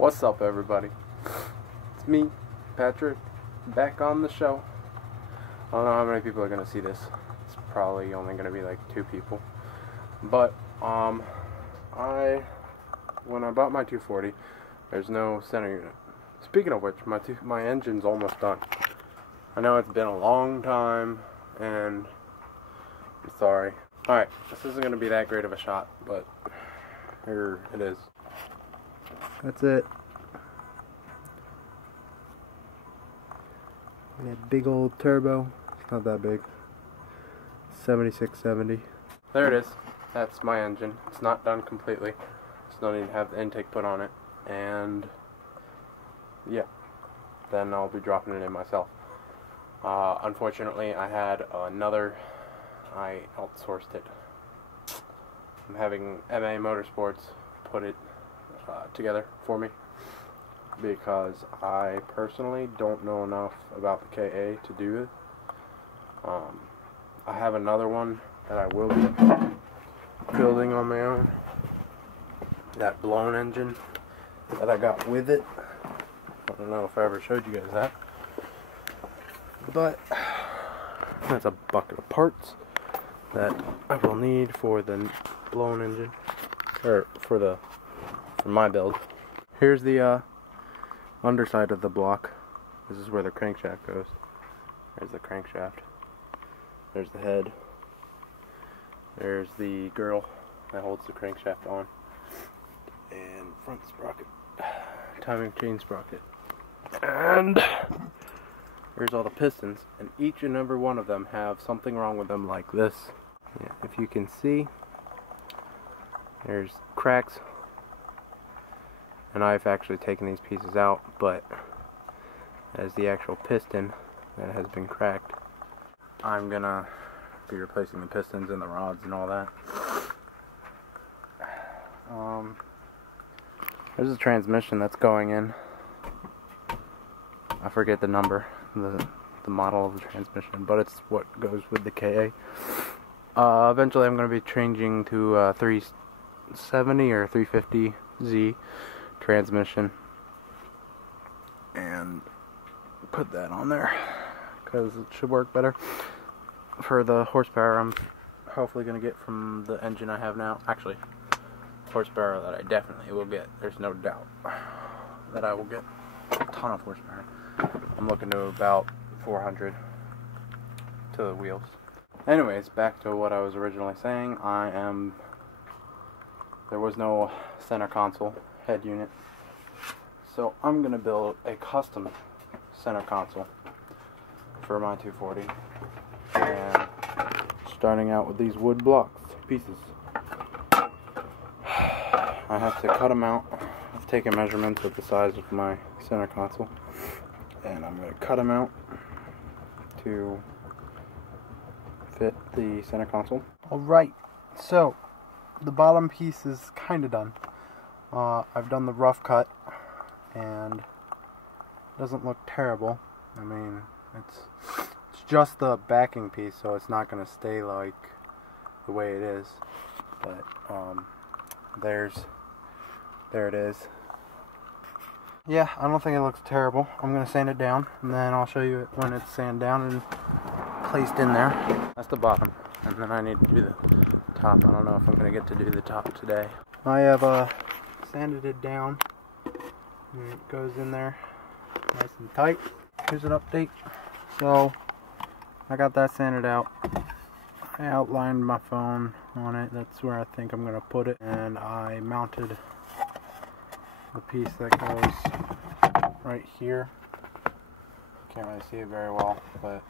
What's up, everybody? It's me, Patrick, back on the show. I don't know how many people are going to see this. It's probably only going to be like 2 people. But, when I bought my 240, there's no center unit. Speaking of which, my engine's almost done. I know it's been a long time, and I'm sorry. Alright, this isn't going to be that great of a shot, but here it is. That's it. That big old turbo. It's not that big. 7670. There it is. That's my engine. It's not done completely. Still need to have the intake put on it. And yeah, then I'll be dropping it in myself. Unfortunately, I had I outsourced it. I'm having MA Motorsports put it together for me because I personally don't know enough about the KA to do it. I have another one that I will be building on my own. That blown engine that I got with it. I don't know if I ever showed you guys that. But that's a bucket of parts that I will need for the blown engine, or for my build. Here's the underside of the block. This is where the crankshaft goes. There's the crankshaft. There's the head. There's the girl that holds the crankshaft on. And front sprocket. Timing chain sprocket. And here's all the pistons. And each and every one of them have something wrong with them like this. Yeah, if you can see, there's cracks. And I've actually taken these pieces out, but as the actual piston that has been cracked, I'm gonna be replacing the pistons and the rods and all that. There's a transmission that's going in. I forget the number, the model of the transmission, but it's what goes with the KA. Eventually I'm gonna be changing to 370 or 350Z transmission and put that on there because it should work better for the horsepower I'm hopefully going to get from the engine I have now. Actually, horsepower that I definitely will get. There's no doubt that I will get a ton of horsepower. I'm looking to about 400 to the wheels. Anyways, back to what I was originally saying. There was no center console head unit, so I'm gonna build a custom center console for my 240, and starting out with these wood blocks pieces. I have to cut them out. I've taken measurements of the size of my center console, and I'm gonna cut them out to fit the center console. Alright, so the bottom piece is kinda done. I've done the rough cut, and it doesn't look terrible. I mean, it's just the backing piece, so it's not going to stay like the way it is. But there it is. Yeah, I don't think it looks terrible. I'm going to sand it down, and then I'll show you it when it's sanded down and placed in there. That's the bottom, and then I need to do the top. I don't know if I'm going to get to do the top today. I have sanded it down, and it goes in there nice and tight. Here's an update. So I got that sanded out. I outlined my phone on it. That's where I think I'm gonna put it, and I mounted the piece that goes right here. Can't really see it very well, but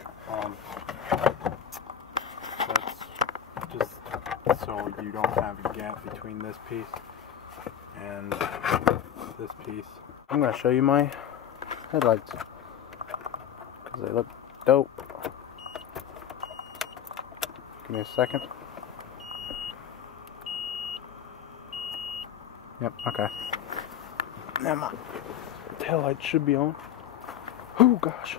that's just so you don't have a gap between this piece and this piece. I'm going to show you my headlights because they look dope. Give me a second. Yep, okay. Now my taillights should be on. Oh gosh.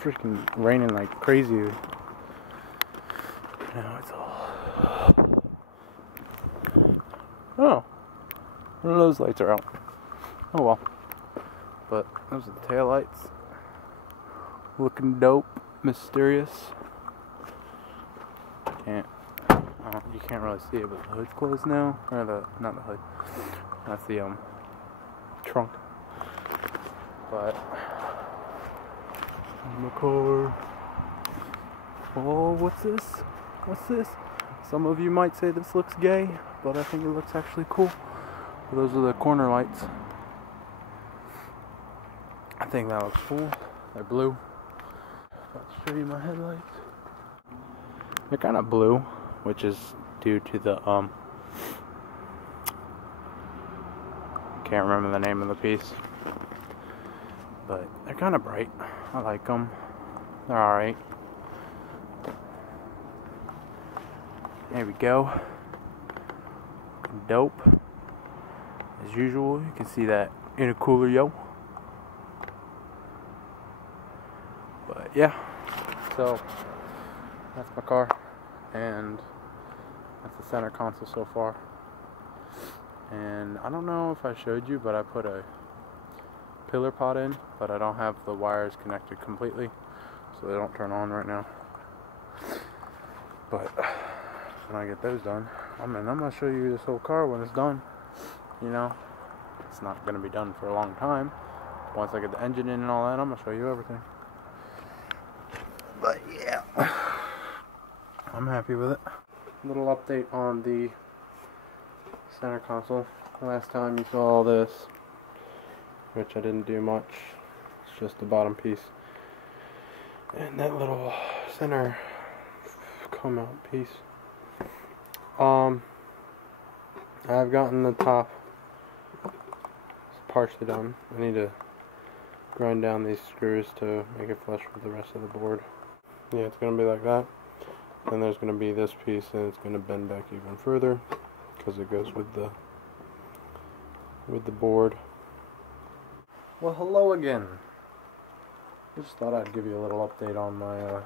Freaking raining like crazy. Now it's all... Oh. One of those lights are out. Oh well. But those are the taillights. Looking dope, mysterious. You can't really see it, but the hood's closed now. Or not the hood. That's the trunk. But my car. Oh, what's this? What's this? Some of you might say this looks gay, but I think it looks actually cool. Those are the corner lights. I think that looks cool. They're blue. About to show you my headlights. They're kind of blue, which is due to the can't remember the name of the piece, but they're kind of bright. I like them. They're alright. There we go. Dope. As usual, you can see that intercooler, yo. But yeah, so that's my car, and that's the center console so far. And I don't know if I showed you, but I put a pillar pot in, but I don't have the wires connected completely, so they don't turn on right now. But when I get those done, I'm gonna show you this whole car when it's done. You know, it's not gonna be done for a long time. Once I get the engine in and all that, I'm gonna show you everything. But yeah, I'm happy with it. Little update on the center console. Last time you saw all this, which I didn't do much. It's just the bottom piece and that little center come out piece. I've gotten the top partially done. I need to grind down these screws to make it flush with the rest of the board. Yeah, it's gonna be like that. Then there's gonna be this piece, and it's gonna bend back even further because it goes with the board. Well, hello again. Just thought I'd give you a little update on my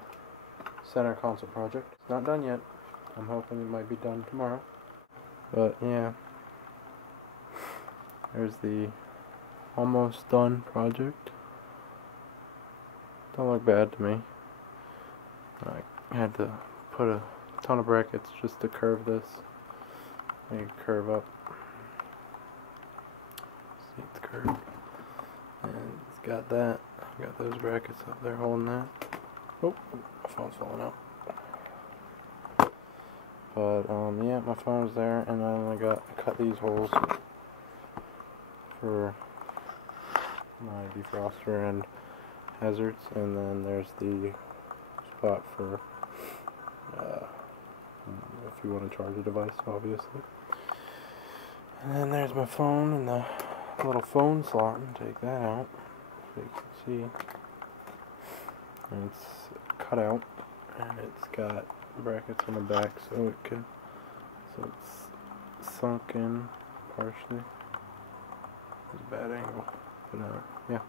center console project. It's not done yet. I'm hoping it might be done tomorrow. But yeah, there's the almost done project. Don't look bad to me. I had to put a ton of brackets just to curve this. Make it curve up. See, it's curved. And it's got that. Got those brackets up there holding that. Oh, my phone's falling out. But yeah, my phone's there, and then I cut these holes for my defroster and hazards, and then there's the spot for if you want to charge a device, obviously. And then there's my phone and the little phone slot, and take that out so you can see. And it's cut out, and it's got brackets on the back so it's sunk in partially. It's a bad angle, but yeah,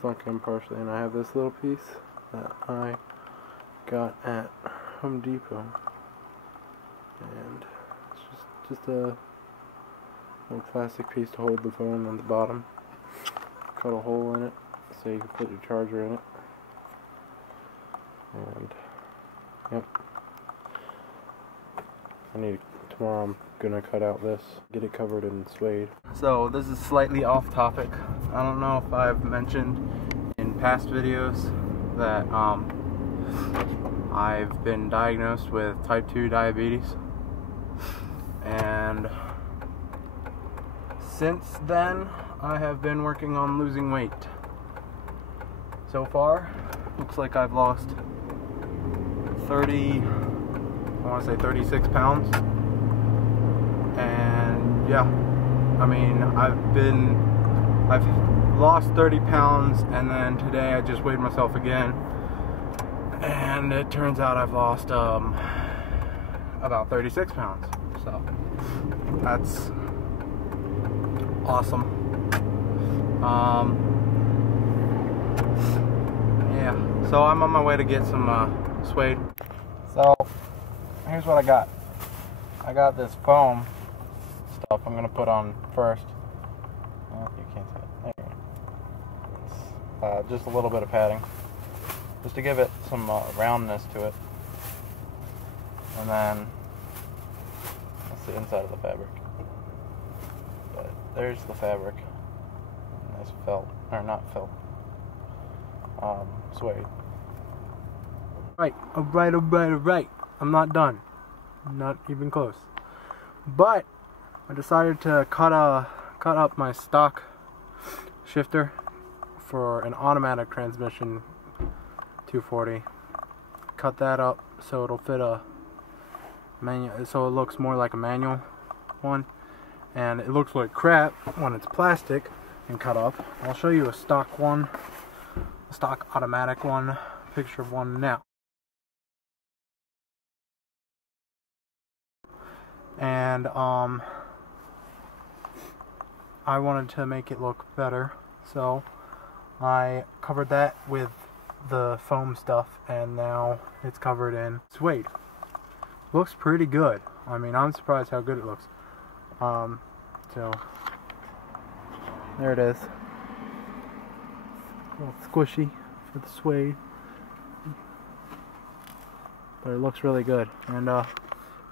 sunk in partially. And I have this little piece that I got at Home Depot, and it's just a little plastic piece to hold the phone on the bottom. Cut a hole in it so you can put your charger in it. And yep, tomorrow I'm gonna cut out this, get it covered in suede. So this is slightly off topic. I don't know if I've mentioned in past videos that I've been diagnosed with type 2 diabetes, and since then I have been working on losing weight. So far, looks like I've lost 36 pounds, and yeah, I mean, I've lost 30 pounds, and then today I just weighed myself again, and it turns out I've lost about 36 pounds, so that's awesome. Yeah, so I'm on my way to get some suede. So here's what I got. I got this foam stuff I'm gonna put on first. You can't see it. There you go. It's just a little bit of padding, just to give it some roundness to it. And then that's the inside of the fabric. But there's the fabric. Nice felt, or not felt. Suede. Right, alright. I'm not done. Not even close. But I decided to cut up my stock shifter for an automatic transmission 240. Cut that up so it'll fit a manual, so it looks more like a manual one, and it looks like crap when it's plastic and cut up. I'll show you a stock one, a stock automatic one, picture of one now. And I wanted to make it look better, so I covered that with the foam stuff, and now it's covered in suede. Looks pretty good. I mean, I'm surprised how good it looks. So there it is. A little squishy for the suede, but it looks really good. And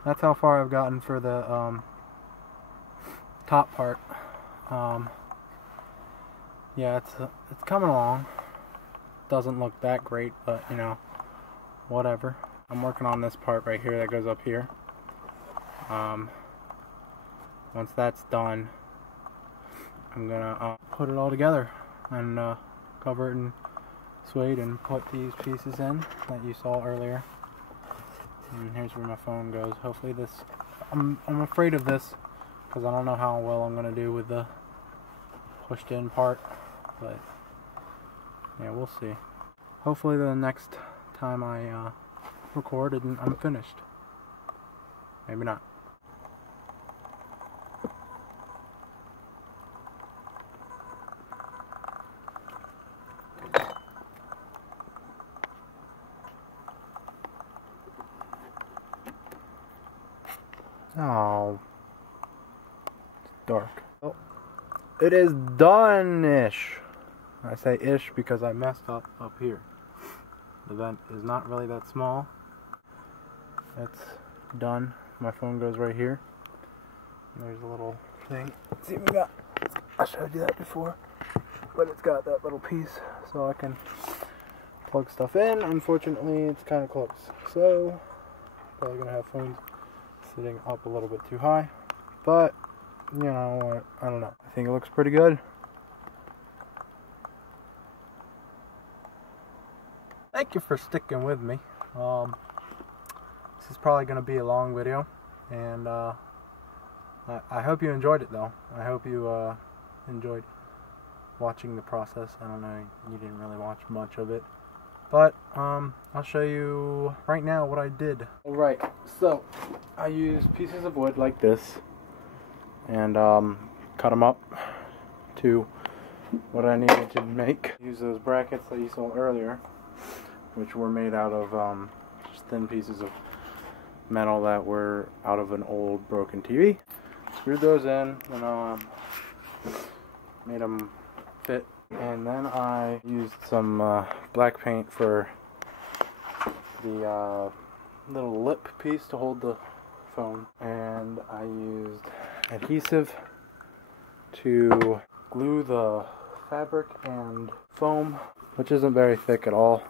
that's how far I've gotten for the top part. Yeah, it's coming along. Doesn't look that great, but you know, whatever. I'm working on this part right here that goes up here. Once that's done, I'm gonna put it all together and cover it in suede and put these pieces in that you saw earlier. And here's where my phone goes. Hopefully this, I'm afraid of this because I don't know how well I'm gonna do with the pushed in part, but yeah, we'll see. Hopefully the next time I record and I'm finished. Maybe not. Oh, it's dark. Oh, it is done-ish. I say ish because I messed up here. The vent is not really that small. It's done. My phone goes right here. There's a little thing. Let's see, we got, I showed you that before, but it's got that little piece so I can plug stuff in. Unfortunately, it's kind of close, so probably gonna have phones sitting up a little bit too high, but you know, I don't know. I think it looks pretty good. Thank you for sticking with me. This is probably going to be a long video, and I hope you enjoyed it though. I hope you enjoyed watching the process. I don't know, you didn't really watch much of it, but I'll show you right now what I did. Alright, so I used pieces of wood like this and cut them up to what I needed to make. Use those brackets that you saw earlier, which were made out of just thin pieces of metal that were out of an old broken TV. Screwed those in and made them fit. And then I used some black paint for the little lip piece to hold the phone. And I used adhesive to glue the fabric and foam, which isn't very thick at all,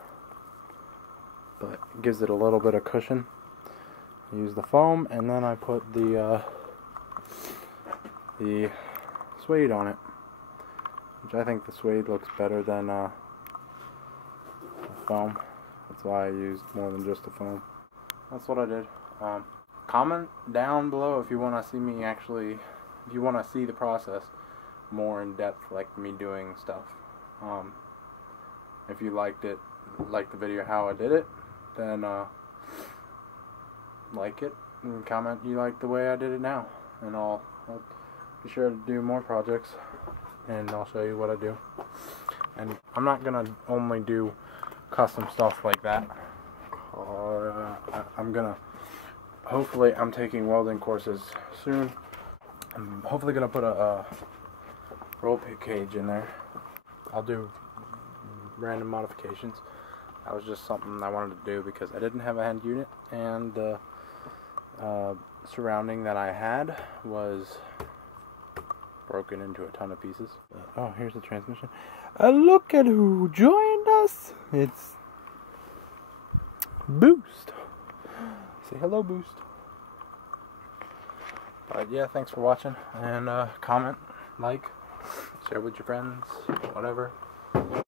but it gives it a little bit of cushion. I use the foam, and then I put the suede on it, which I think the suede looks better than the foam. That's why I used more than just the foam. That's what I did. Comment down below if you want to see me actually, if you want to see the process more in depth, like me doing stuff. If you liked it, like the video how I did it, then like it and comment you like the way I did it now, and I'll be sure to do more projects and I'll show you what I do. And I'm not gonna only do custom stuff like that. I'm gonna, hopefully I'm taking welding courses soon. I'm hopefully gonna put a roll pig cage in there. I'll do random modifications. That was just something I wanted to do because I didn't have a hand unit, and the surrounding that I had was broken into a ton of pieces. Oh, here's the transmission. Look at who joined us. It's Boost. Say hello, Boost. But yeah, thanks for watching, and comment, like, share with your friends, whatever.